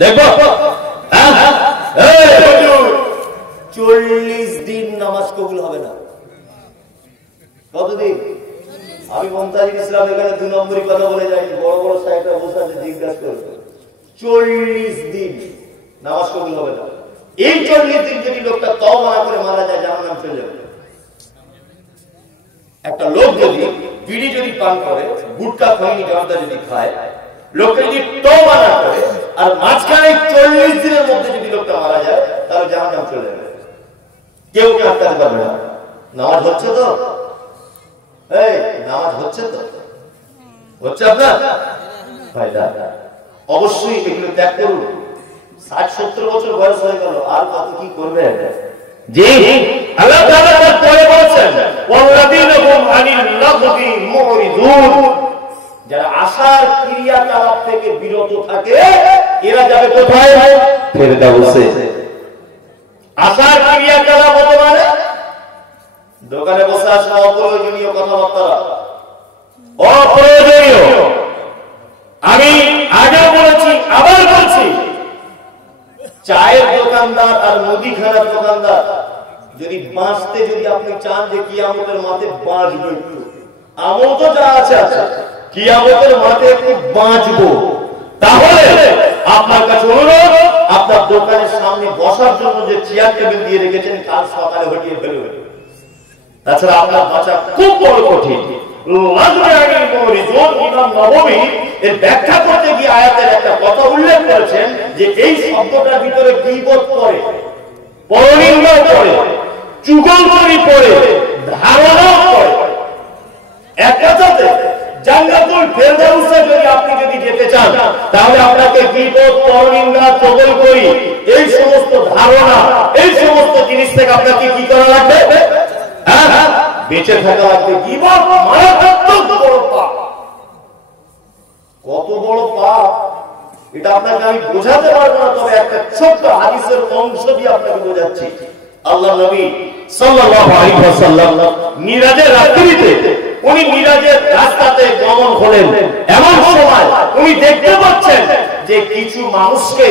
দেখবো 40 দিন নামাজ কবুল হবে না। কতদিন? আমি মমতাজ ইসলাম এখানে 2 নম্বরই কথা বলে যাই, বড় বড় সাহেবরা বসে আছে জিজ্ঞাসা করবে, 40 দিন নামাজ কবুল হবে না। এই 40 দিন যদি লোকটা তওবা না করে মারা যায়, জাহান্নাম চলে যাবে। একটা লোক যদি বিড়ি যদি পান করে, গুটখা খৈনি জর্দা যদি খায়, লোকটা যদি তওবা না করে আর মাঝখানে 40 দিনের মধ্যে যদি লোকটা মারা যায়, তাহলে জাহান্নাম চলে যাবে। কেউ আটকাতে পারবে না। নামাজ হচ্ছে তো? এই নামাজ হচ্ছে তো? হচ্ছে আপনার ফায়দা। অবশ্যই এগুলো ত্যাগ করুন। 60-70 বছর বয়স হয়ে গেল, আর কত কি করবে? জি আল্লাহ তাআলা পরে বলেছেন, ওয়াল্লাযীনা হুম আনিল লাগবি মুরিদুন, যারা আশার ক্রিয়াকলাপ থেকে বিরত থাকে এরা যাবে কোথায়? ফেরদাউসে। আশার ক্রিয়াকলাপ হতে মানে দোকানে বসে আসা অপ্রয়োজনীয় কথাবার্তা, অপ্রয়োজনীয়। আমি আগে বলেছি, আবার বলছি, চায়ের দোকানদার আর মুদিখানার দোকানদার যদি বাঁচতে, যদি আপনি চান যে কিয়ামতের মাঠে বাঁচবো, একটু আমল তো যা আছে আছে, কিয়ামতের মাঠে একটু বাঁচবো, তাহলে আপনার কাছে অনুরোধ, আপনার দোকানের সামনে বসার জন্য যে চেয়ার টেবিল দিয়ে রেখেছেন কাল সকালে হটিয়ে ফেলবেন। তাছাড়া আপনার বাঁচা খুব বড় কঠিন। ইমাম নববী এর ব্যাখ্যা করতে গিয়ে আয়াতের একটা কথা উল্লেখ করেছেন যে এই শব্দটার ভিতরে গীবত করে, পরনিন্দা করে, চুগলখড়ি করে, ধারণা করে। এক কথাতে জান্নাতুল ফেরদাউসে যদি আপনি যদি যেতে চান, তাহলে আপনাকে গীবত, পরনিন্দা, চুগলখড়ি, এই সমস্ত ধারণা, এই সমস্ত জিনিস থেকে আপনাকে কি করা লাগবে? বেঁচে থাকা লাগবে। গীবত মারাত্মক বড় পাপ। কত বড় পাপ এটা আপনাকে আমি বোঝাতে পারবো না, তবে একটা ছোট্ট হাদিসের অংশ দিয়ে আপনাকে বোঝাচ্ছি। আল্লাহ নবী সাল্লাল্লাহু আলাইহি ওয়াসাল্লাম মিরাজের রাত্রিতে উনি মিরাজের রাস্তাতে গমন করেন। এমন সময় উনি দেখতে পাচ্ছেন যে কিছু মানুষকে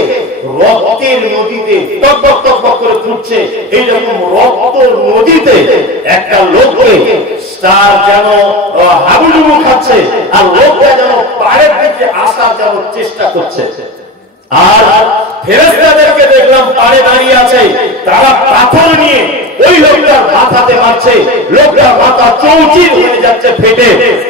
রক্তের নদীতে টকবক টকবক করে ফুটছে। এইরকম রক্ত নদীতে একটা লোককে তার যেন হাবুডুবু খাচ্ছে, আর লোকটা যেন পায়ের দিকে আসার যেন চেষ্টা করছে। আর ফেরেশতাদেরকে দেখলাম পাড়ে দাঁড়িয়ে আছে, তারা পাথর নিয়ে ওই লোকটার মাথাতে মারছে। লোকটার মাথা চৌচির হয়ে যাচ্ছে ফেটে,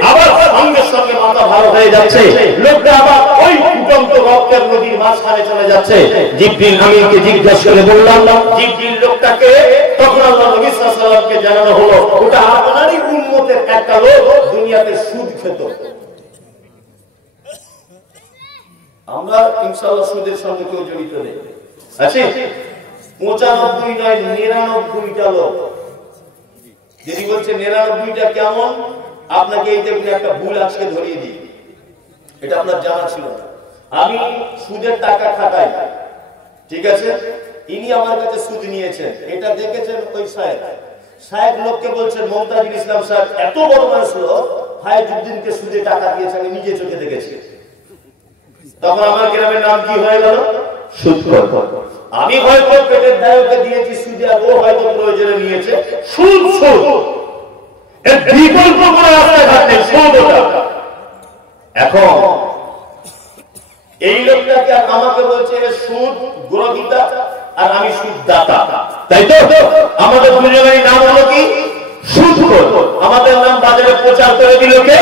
আবার সঙ্গে সঙ্গে মাথা ভালো হয়ে যাচ্ছে। লোকটা আবার ওই ফুটন্ত রক্তের নদীর মাঝখানে চলে যাচ্ছে। জিবরিল আমিনকে জিজ্ঞাসা করে বললাম, জিবরিল লোকটাকে? তখন আল্লাহ নবী সাল্লাল্লাহু আলাইহি ওয়াসাল্লামকে জানানো হলো, ওটা আপনারই উম্মতের একটা লোক, দুনিয়াতে সুদ খেত। আমরা ইনশাআল্লাহ সুদের সঙ্গে কেউ জড়িত নেই। আছে 95 নয় 99টা লোক। যদি বলছে 99টা কেমন, আপনাকে এই দেখুন একটা ভুল আজকে ধরিয়ে দিই, এটা আপনার জানা ছিল না। আমি সুদের টাকা খাটাই, ঠিক আছে? ইনি আমার কাছে সুদ নিয়েছেন, এটা দেখেছেন ওই সাহেব লোককে বলছেন, মমতাজ ইসলাম সাহেব এত বড় মানুষ লোক ফায়জুদ্দিনকে সুদে টাকা দিয়েছেন, আমি নিজে চোখে দেখেছি। তখন আমার গ্রামের নাম কি হয়ে গেল? সুদখোর। আমি হয়তো পেটের দায়কে দিয়েছি সুদে, আর ও হয়তো প্রয়োজনে নিয়েছে সুদ। সুদ এর বিকল্প কোনো রাস্তাঘাট নেই, সুদ ওটা। এখন এই লোকটাকে আমাকে বলছে সুদ গ্রহীতা আর আমি সুদদাতা, তাই তো? আমাদের দুজনেরই নাম হলো কি? সুদখোর। আমাদের নাম বাজারে প্রচার করে দিল কে?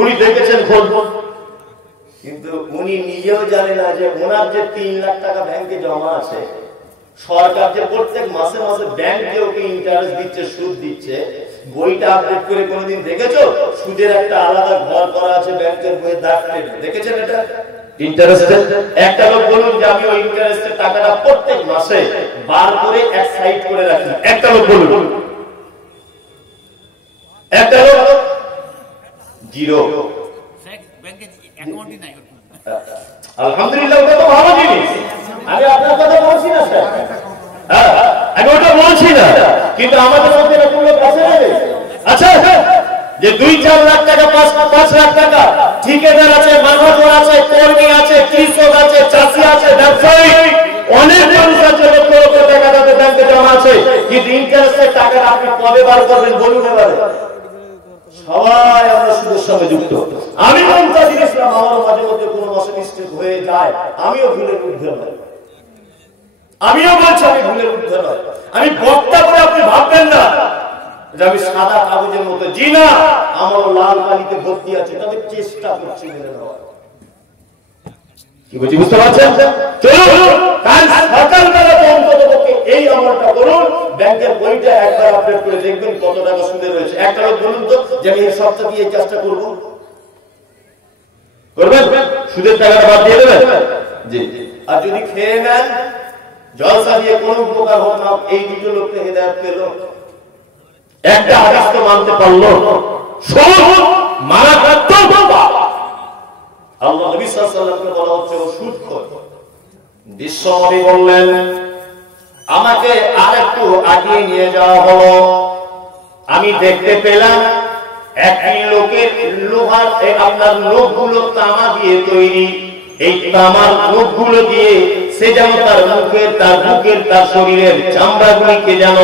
উনি দেখেছেন খোঁজ, কিন্তু উনি নিজেও জানে না যে ওনার যে 3 লাখ টাকা ব্যাংকে জমা আছে, সরকার যে প্রত্যেক মাসে মাসে ব্যাংকে ওকে ইন্টারেস্ট দিচ্ছে, সুদ দিচ্ছে। বইটা আপডেট করে কোনোদিন দেখেছো? সুদের একটা আলাদা ঘর করা আছে ব্যাংকের বইয়ে, দাগ টেনে দেখেছেন এটা? ইন্টারেস্টের একটা লোক বলুন যে আমি ওই ইন্টারেস্টের টাকাটা প্রত্যেক মাসে বার করে এক সাইড করে রাখি। একটা লোক বলুন, একটা লোক জিরো। আলহামদুলিল্লাহ, ওটা তো ভালো জিনিস। আমি আপনার কথা বলছি না স্যার, আমি ওটা বলছি না, কিন্তু আমাদের মধ্যে এরকম লোক আছে না? আচ্ছা, যে 2-4 লাখ টাকা, 5 লাখ টাকা ঠিকাদার আছে, মানবর আছে, কর্মী আছে, কৃষক আছে, চাষি কিন্তু ইন্টারেস্টের টাকাটা আপনি কবে বার করবেন বলুন এবারে। সবাই আমরা সুদের সঙ্গে যুক্ত। আমি মুমতাজুল ইসলাম, আমার মাঝে মধ্যে কোনো মিস্টেক হয়ে যায়, আমিও ভুলের ঊর্ধ্বে নয়, আমিও বলছি আমি ভুলের ঊর্ধ্বে নয়। আমি বক্তা বলে আপনি ভাববেন না যে আমি সাদা কাগজের মতো, জি না, আমার লাল কালিতে ভর্তি আছে, তবে চেষ্টা করছি মেনে নেওয়ার। কি বলছি বুঝতে পারছেন? চলুন কাল সকালবেলা অন্তত পক্ষে এই আমলটা করুন, ব্যাংকের বইটা একবার আপডেট করে দেখবেন কত টাকা সুদে রয়েছে। একটা লোক বলুন তো যে আমি এই সপ্তাহ দিয়ে এই কাজটা করবো, করবেন? সুদের টাকাটা বাদ দিয়ে দেবেন জি। আর যদি খেয়ে নেন, জলসা দিয়ে কোনো উপকার হোক না, এই দুটো লোককে হেদায়েত পেল, একটা হাদিস তো মানতে পারলো, সুদ মারাত্মক পাপ। আল্লাহ নবী সাল্লাল্লাহু আলাইহি ওয়াসাল্লামকে বলা হচ্ছে ও সুদখোর। বিশ্বনবী বললেন আমাকে আরেকটু আগিয়ে নিয়ে যাওয়া হলো, আমি দেখতে পেলাম একই লোকের লোহার আপনার নখগুলো তামা দিয়ে তৈরি, এই তামার নখগুলো দিয়ে সে যেন তার মুখের, তার বুকের, তার শরীরের চামড়াগুলিকে যেন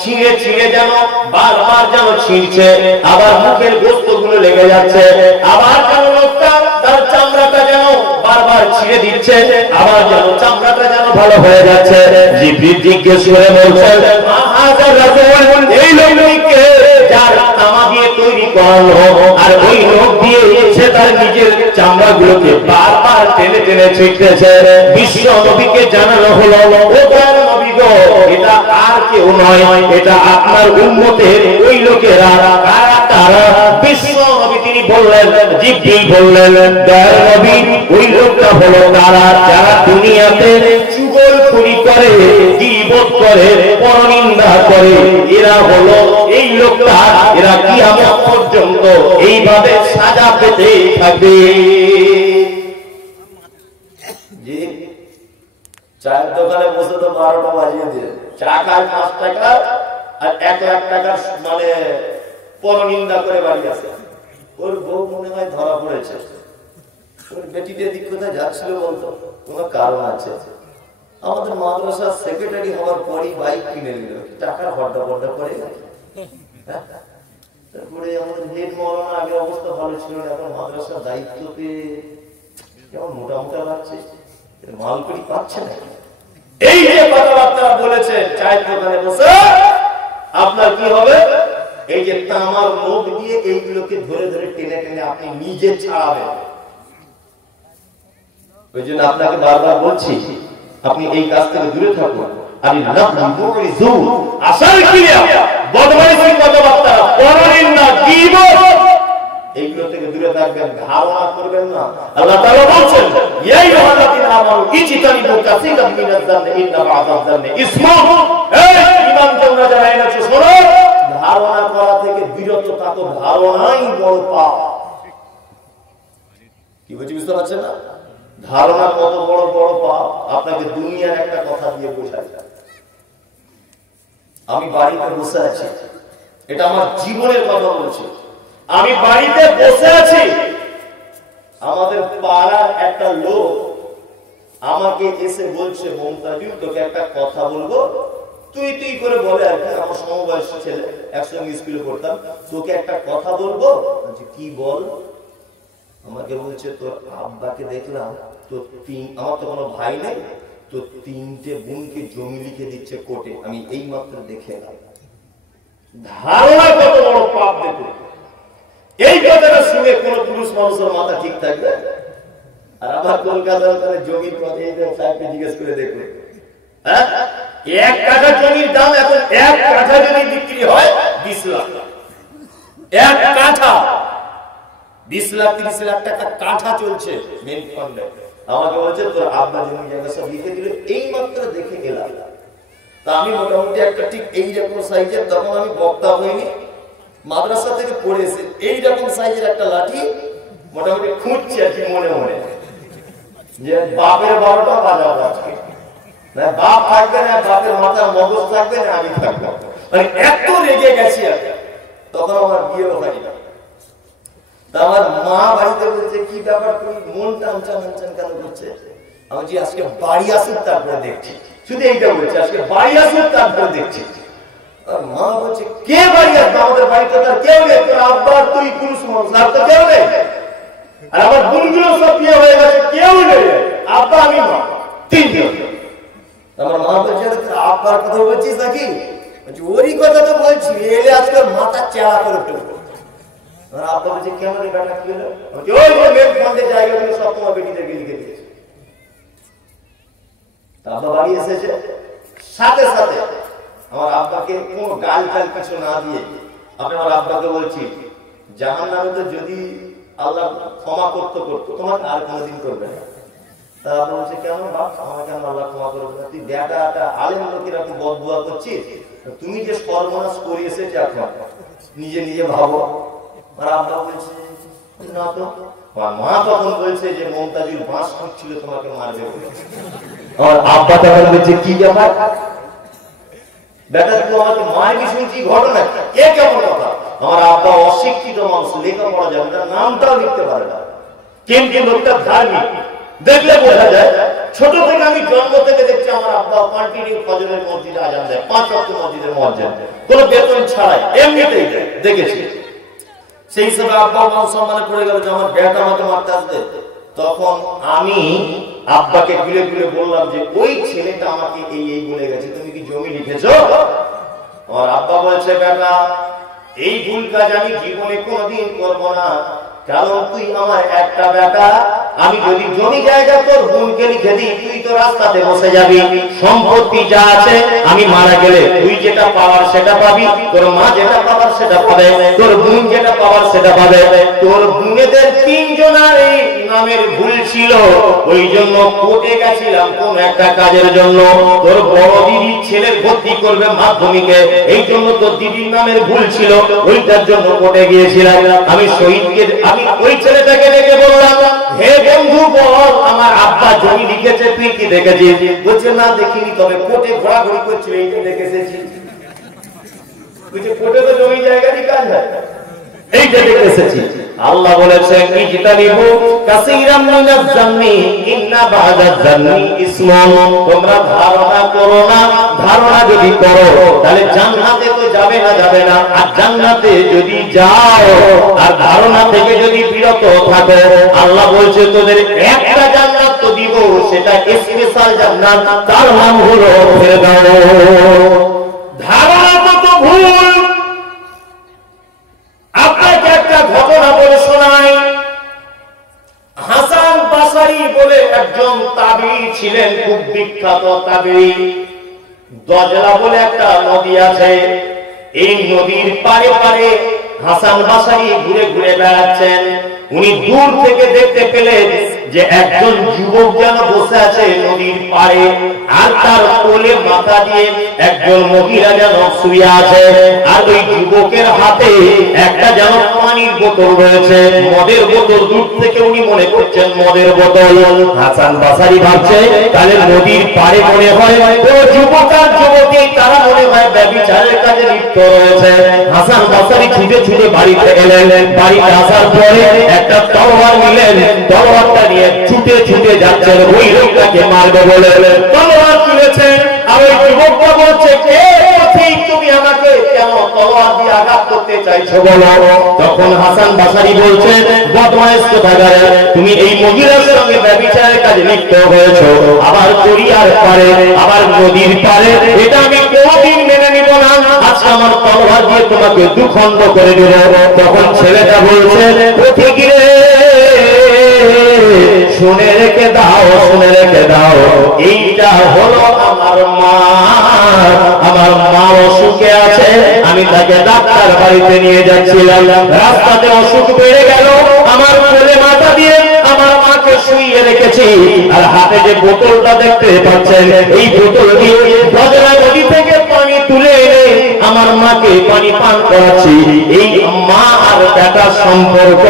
ছিঁড়ে ছিঁড়ে যেন বারবার যেন ছিঁড়ছে, আবার মুখের গোস্তগুলো লেগে যাচ্ছে, আবার যেন লোকটা তার চামড়াটা যেন বারবার ছিঁড়ে দিচ্ছে, আবার যেন চামড়াটা যেন ভালো হয়ে যাচ্ছে। জিবরিল জিজ্ঞেস করে বলছেন এই লোকটিকে যার তামা দিয়ে তৈরি করানো আর ওই লোক দিয়ে সে তার নিজের চামড়াগুলোকে বারবার টেনে টেনে ছিঁড়তেছে, বিশ্ব নবীকে জানানো হলো ও তার নবী গো, এটা আর কেউ নয়, এটা আপনার উম্মতের ওই লোকেরা। কারা তারা? বিশ্ব নবী তিনি বললেন, জিবরিল বললেন দয়ার নবী ওই লোকটা হলো তারা যারা দুনিয়াতে চুগলখড়ি করে, গীবত করে, পরনিন্দা করে, এরা হলো এই লোকটা, এরা কিয়ামত পর্যন্ত এইভাবে সাজা পেতে থাকবে। জি, চায়ের দোকানে বসে তো 12টা বাজিয়ে দিয়ে চা খায় 5 টাকা আর 1 লাখ টাকা মানে পরনিন্দা করে বাড়ি আসে। ওর বউ মনে হয় ধরা পড়েছে, ওর বেটিতে দিক কোথায় যাচ্ছিল বলতো, কোনো কারণ আছে। আমাদের মাদ্রাসার সেক্রেটারি হওয়ার পরই বাইক কিনে নিল, টাকার হড্ডা বড্ডা করে। তারপরে আমাদের হেড মৌলানা, আগে অবস্থা ভালো ছিল না, এখন মাদ্রাসার দায়িত্ব পেয়ে কেমন মোটা মোটা লাগছে, মাল করি পাচ্ছে না। এই যে কথাবার্তা বলেছে চায়ের দোকানে বসে, আপনার কি হবে? এই যে তামার মুখ দিয়ে এইগুলোকে ধরে ধরে টেনে টেনে আপনি নিজে ছাড়াবেন। ওই জন্য আপনাকে বারবার বলছি আপনি এই কাজ থেকে দূরে থাকুন। আমি বদমাইশি কথাবার্তা, পরনিন্দা, গীবত এইগুলো থেকে দূরে থাকবেন, ধারণা করবেন না। আল্লাহ তাআলা বলছেন ইয়া আইয়ুহাল্লাযীনা আমানু ইজতানিবু কাসীরাম মিনাজ যান্নি ইন্না বা'দাজ যান্নি ইসমুন। এই ঈমান তোমরা যারা এনেছো শোনো, ধারণা করা থেকে বিরত থাকো, ধারণাই বড় পাপ। কি বলছি বুঝতে পারছেন না? ধারণা কত বড় বড় পাপ, আপনাকে দুনিয়ার একটা কথা দিয়ে বোঝাই। আমি বাড়িতে বসে আছি, এটা আমার জীবনের কথা বলছি, আমি বাড়িতে বসে আছি, আমাদের পাড়ার একটা লোক আমাকে এসে বলছে মুমতাজুল তোকে একটা কথা বলবো, তুই তুই করে বলে আর কি, আমার সমবয়সী ছেলে, একসঙ্গে স্কুলে পড়তাম, তোকে একটা কথা বলবো। কি বল? আমাকে বলছে তোর আব্বাকে দেখলাম, তোর আমার তো কোনো ভাই নেই, তোর 3টে বোনকে জমি লিখে দিচ্ছে কোর্টে, আমি এই মাত্র দেখে এলাম। ধারণা কত বড় পাপ দেখো। এই কথাটা শুনে কোন পুরুষ মানুষের মাথা ঠিক থাকবে? আর আবার কলকাতার জমির কথা জিজ্ঞেস করে দেখবে, হ্যাঁ 1 কাঠা জমির দাম এখন 1 কাঠা যদি বিক্রি হয় 20 লাখ, 1 কাঠা 20 লাখ 30 লাখ টাকা কাঠা চলছে মেন ফান্ডে। আমাকে বলছে তোর আব্বা জমি জায়গা সব লিখে দিল, এই মাত্র দেখে গেলাম। তা আমি মোটামুটি একটা ঠিক এইরকম সাইজের, তখন আমি বক্তা হইনি, মাদ্রাসা থেকে পড়ে এসে এইরকম সাইজের একটা লাঠি মোটামুটি খুঁজছি আর কি মনে মনে, যে বাপের 12টা বাজাবো আজকে, না বাপ থাকবে না, বাপের মাথার মগজ থাকবে না, আমি থাকবো, মানে এত রেগে গেছি। আর তখন আমার বিয়েও হয় না। তা আমার মা বাড়িতে বলছে কি ব্যাপার, তুমি মন টানচান কেন করছে? আমি যে আজকে বাড়ি আসুক তারপরে দেখছি, শুধু এইটা বলছে, আজকে বাড়ি আসুক তারপরে দেখছি। আর মা বলছে কে বাড়ি আসবে, আমাদের বাড়িতে তার কেউ নেই, তোর আব্বা আর তুই পুরুষ মানুষ, আর তো কেউ নেই, আর আমার বোনগুলো সব বিয়ে হয়ে গেছে, কেউ নেই, আব্বা আমি মা, তিনজন। আমার মা বলছে তোর আব্বার কথা বলছিস নাকি? ওরই কথা তো বলছি, এলে আজকাল মাথা চেড়া করে ফেলবো। আমার আব্বা বলছে কেন রে বেটা, কি হলো? ওই যে মেন ফন্ডের জায়গাগুলো সব তোমার বেটিদেরকে লিখে দিয়েছে। আব্বা বাড়ি এসেছে, সাথে সাথে আমার আব্বাকে কোনো গাল টাল কিছু না দিয়ে আমি আমার আব্বাকে বলছি জাহান্নামে তো যদি আল্লাহ ক্ষমা করতে তোমাকে আর কোনোদিন করবে না। তা আব্বা বলছে কেন বাপ, আমার কেন আল্লাহ ক্ষমা করবে না? তুই বেটা আলেম লোকের আপনি বদদুয়া করছিস, তুমি যে সর্বনাশ করে এসেছে এখন নিজে নিজে ভাবো। আর আব্বা বলছে না তো, মা তখন বলছে যে মমতাজুল বাঁশ ছিল তোমাকে মারবে বলে। আর আব্বা তখন বলছে কি ব্যাপার বেটা, তুই আমাকে মারবি শুনছি, ঘটনা কে কেমন কথা? আমার আব্বা অশিক্ষিত মানুষ, লেখাপড়া জানে না, নামটাও লিখতে পারে না, কিন্তু লোকটা ধার্মিক, দেখলে বোঝা যায়। ছোট থেকে আমি জন্ম থেকে দেখছি আমার আব্বা কন্টিনিউ ফজরের মসজিদে আজান দেয়, 5 ওয়াক্ত মসজিদের মুয়াজ্জিন, কোনো বেতন ছাড়াই এমনিতেই দেয়, দেখেছি। সেই হিসাবে আব্বা মান সম্মানে পড়ে গেল যে আমার বেটা আমাকে মারতে আসবে। তখন আমি আব্বাকে ঘুরে ঘুরে বললাম যে ওই ছেলেটা আমাকে এই বলে গেছে, তুমি কি জমি লিখেছো? আর আব্বা বলছে বেটা এই ভুল কাজ আমি জীবনে কোনোদিন করবো না, কারণ তুই আমার একটা বেটা, আমি যদি জমি জায়গা তোর বোনকে লিখে দিই তুই তো রাস্তাতে বসে যাবি, সম্পত্তি যা আছে আমি মারা গেলে তুই যেটা পাওয়ার সেটা পাবি, তোর মা যেটা পাওয়ার সেটা পাবে, তোর বোন যেটা পাওয়ার সেটা পাবে। তোর বোনেদের 3 জনের এই নামের ভুল ছিল, ওই জন্য কোর্টে গেছিলাম কোন একটা কাজের জন্য, তোর বড় দিদির ছেলের ভর্তি করবে মাধ্যমিকে, এই জন্য তোর দিদির নামের ভুল ছিল, ওইটার জন্য কোর্টে গিয়েছিলাম। আমি শহীদকে আমি ওই ছেলেটাকে ডেকে বললাম হে বন্ধু বল আমার আব্বা জমি লিখেছে তুই কি দেখেছিস? বলছে না দেখিনি, তবে কোর্টে ঘোরাঘুরি করছিল এইটা দেখে এসেছি। কোর্টে তো জমি জায়গারই কাজ হয়, এইটা দেখে এসেছি। আল্লাহ বলেছেন ইজতানিবু কাসীরাম মিনাজ জান্নি ইন্না বা'দাজ জান্নি ইসমুন, তোমরা ধারণা করো না, ধারণা যদি করো তাহলে জান্নাতে তো যাবে না, আর জান্নাতে যদি যাও আর ধারণা থেকে যদি বিরত থাকো, আল্লাহ বলছে তোদের একটা জান্নাত তো দিব, সেটা স্পেশাল জান্নাত, তার নাম হলো ফেরদাউস। ধারণা তো ভুল। আপনাকে একটা ঘটনা বলে শোনাই। হাসান বাসারি বলে একজন তাবেঈ ছিলেন, খুব বিখ্যাত তাবেঈ। দজলা বলে একটা নদী আছে, এই নদীর পারে পারে হাসান বাসারি ঘুরে ঘুরে বেড়াচ্ছেন। উনি দূর থেকে দেখতে পেলেন যে একজন যুবক যেন বসে আছে নদীর পাড়ে, আর তার কোলে মাথা দিয়ে একজন মহিলা যেন শুয়ে আছে, আর ওই যুবকের হাতে একটা যেন পানির বোতল রয়েছে, মদের বোতল। দূর থেকে উনি মনে করছেন মদের বোতল। হাসান বাসারি ভাবছে তাহলে নদীর পাড়ে মনে হয় ও যুবক আর যুবতী, তারা মনে হয় ব্যভিচারের কাজে লিপ্ত রয়েছে। হাসান বাসারি ছুটে ছুটে বাড়িতে গেলেন। বাড়িতে আসার পরে একটা তলোয়ার নিলেন, তলোয়ারটা নিয়ে ছুটে ছুটে যাচ্ছেন ওই লোকটাকে মারবে বলে। তলোয়ার তুলেছেন, আর ওই যুবকটা বলছে কে পথিক, তুমি আমাকে কেন তলোয়ার দিয়ে আঘাত করতে চাইছো বলো? তখন হাসান বাসারি বলছে বদমাইশ কোথাকার, তুমি এই মহিলার সঙ্গে ব্যভিচারের কাজে লিপ্ত হয়েছো, আবার দরিয়ার পারে, আবার নদীর পারে, এটা আমি কোনদিন মেনে নিব না, আজকে আমার তলোয়ার দিয়ে তোমাকে দুখণ্ড করে দেব। তখন ছেলেটা বলছে পথিক রে শুনে রেখে দাও, শুনে রেখে দাও, এইটা হলো আমার মা, আমার মা অসুখে আছে, আমি তাকে ডাক্তার বাড়িতে নিয়ে যাচ্ছিলাম, রাস্তাতে অসুখ বেড়ে গেল, আমার কোলে মাথা দিয়ে আমার মাকে শুইয়ে রেখেছি, আর হাতে যে বোতলটা দেখতে পাচ্ছেন এই বোতল দিয়ে বজরা নদী থেকে পানি তুলে এনে আমার মাকে পানি পান করাচ্ছি। এই মা আর বেটার সম্পর্ক,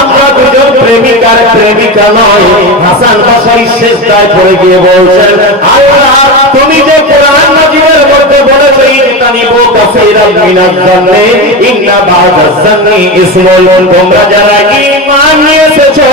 আমরা দুজন প্রেমিকার প্রেমিকা নয়। হাসান বাসারি সেজদায় পড়ে গিয়ে বলছেন আল্লাহ তুমি যে কোরআন মাজিদের মধ্যে বলেছো ইজতানিবু কাসীরাম মিনাজ জান্নি ইন্না বা'দাজ জান্নি ইসমুন, তোমরা যারা ঈমান নিয়ে এসেছো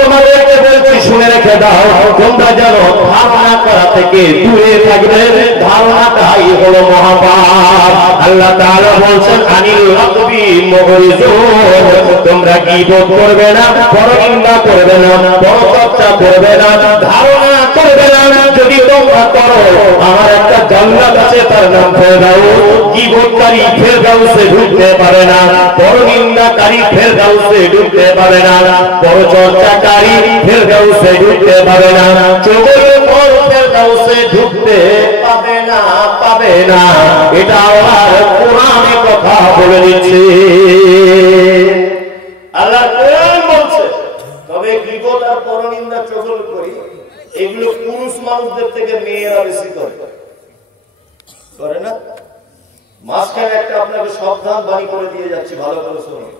তোমাদের তোমাদেরকে বলছি শুনে রেখে দাও, তোমরা যেন ধারণা করা থেকে দূরে থাকবে, ধারণাটাই হলো মহাপাপ। আল্লাহ তাআলা বলছেন আনিল লাগবি মুগরিজুন, তোমরা গীবত করবে না, পরনিন্দা করবে না, পরচর্চা করবে না, ধারণা করবে না। যদি তোমরা করো, আমার একটা জান্নাত আছে, তার নাম ফেরদাউস। গীবতকারী ফেরদাউসে ঢুকতে পারে না, পরনিন্দাকারী ফেরদাউসে ঢুকতে পারে না, পরচর্চাকারী ফেরদাউসে ঢুকতে পারে না, চোখের ফেরদাউসে ঢুকতে পাবে না, পাবে না। এটা আল্লাহর কোরআনে কথা বলে দিচ্ছে, আল্লাহর কোরআন বলছে। তবে গীবত আর পরনিন্দা চগল করি, এগুলো পুরুষ মানুষদের থেকে মেয়েরা বেশি করে না। মাঝখানে একটা আপনাকে সাবধান বাণী করে দিয়ে যাচ্ছি, ভালো করে শুনুন।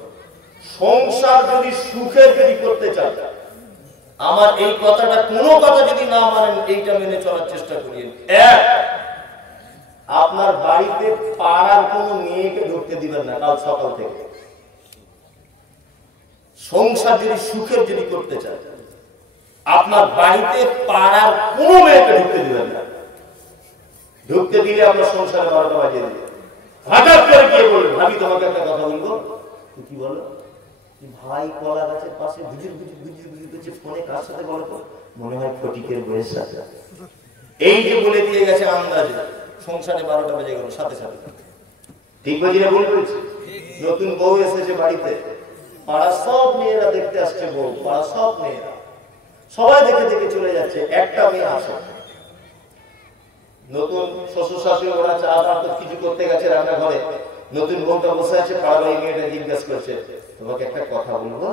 সংসার যদি সুখের যদি করতে চান, আমার এই কথাটা কোনো কথা যদি না মানেন, এইটা মেনে চলার চেষ্টা করিয়েন। এক, আপনার বাড়িতে পাড়ার কোনো মেয়েকে ঢুকতে দিবেন না কাল সকাল থেকে। সংসার যদি সুখের যদি করতে চান, আপনার বাড়িতে পাড়ার কোনো মেয়েকে ঢুকতে দিবেন না। ঢুকতে দিলে আপনার সংসারে 12টা বাজিয়ে দিবে। হঠাৎ করে কে বলবেন, ভাবি তোমাকে একটা কথা বলবো। কি বলো? ভাই কলা গাছের পাশে গুজির গুজির গুজির গুজির গুজির ফোনে কার সাথে গল্প, মনে হয় ফটিকের বইয়ের সাথে। এই যে বলে দিয়ে গেছে আন্দাজে, সংসারে 12টা বেজে গেল সাথে সাথে। ঠিক বুঝি না ভুল বলছি? নতুন বউ এসেছে বাড়িতে, পাড়া সব মেয়েরা দেখতে আসছে বউ, পাড়া সব মেয়েরা সবাই দেখে দেখে চলে যাচ্ছে, একটা মেয়ে আসে। নতুন শ্বশুর শাশুড়ি ওরা চা তো কিছু করতে গেছে রান্নাঘরে, নতুন বউটা বসে আছে, পাড়ার ওই মেয়েটা জিজ্ঞেস করছে, তোমাকে একটা কথা বলবো।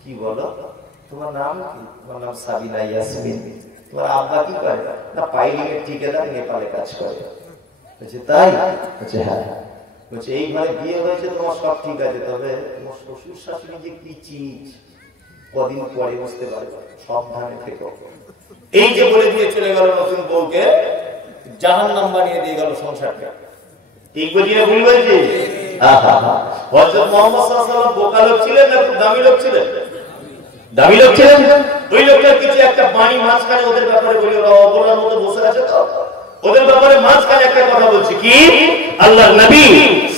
কি বলো? তোমার নাম কি? তোমার নাম সাবিনা ইয়াসমিন। তোমার আব্বা কি করে? না পাইলিং এর ঠিকাদার, নেপালে কাজ করে। বলছে তাই? বলছে হ্যাঁ। বলছে এই ঘরে বিয়ে হয়েছে, তোমার সব ঠিক আছে, তবে তোমার শ্বশুর শাশুড়ি যে কি চিজ, কদিন পরে বুঝতে পারবে, সাবধানে থেকো। এই যে বলে দিয়ে চলে গেল নতুন বউকে, জাহান্নাম বানিয়ে দিয়ে গেল সংসারটা। ঠিক বুঝিয়ে ভুল বলছি? হযরত মুহাম্মদ সাল্লাল্লাহু আলাইহি ওয়াসাল্লাম বোকা লোক ছিলেন না দামি লোক ছিলেন? দামি লোক ছিলেন। ওই লোকটার কিছু একটা বাণী মাঝখানে ওদের ব্যাপারে বলি, ওরা অবলার মতো বসে আছে, তো ওদের ব্যাপারে মাঝখানে একটা কথা বলছি। কি? আল্লাহর নবী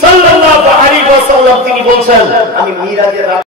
সাল্লাল্লাহু আলাইহি ওয়াসাল্লাম তিনি বলছেন, আমি মিরাজের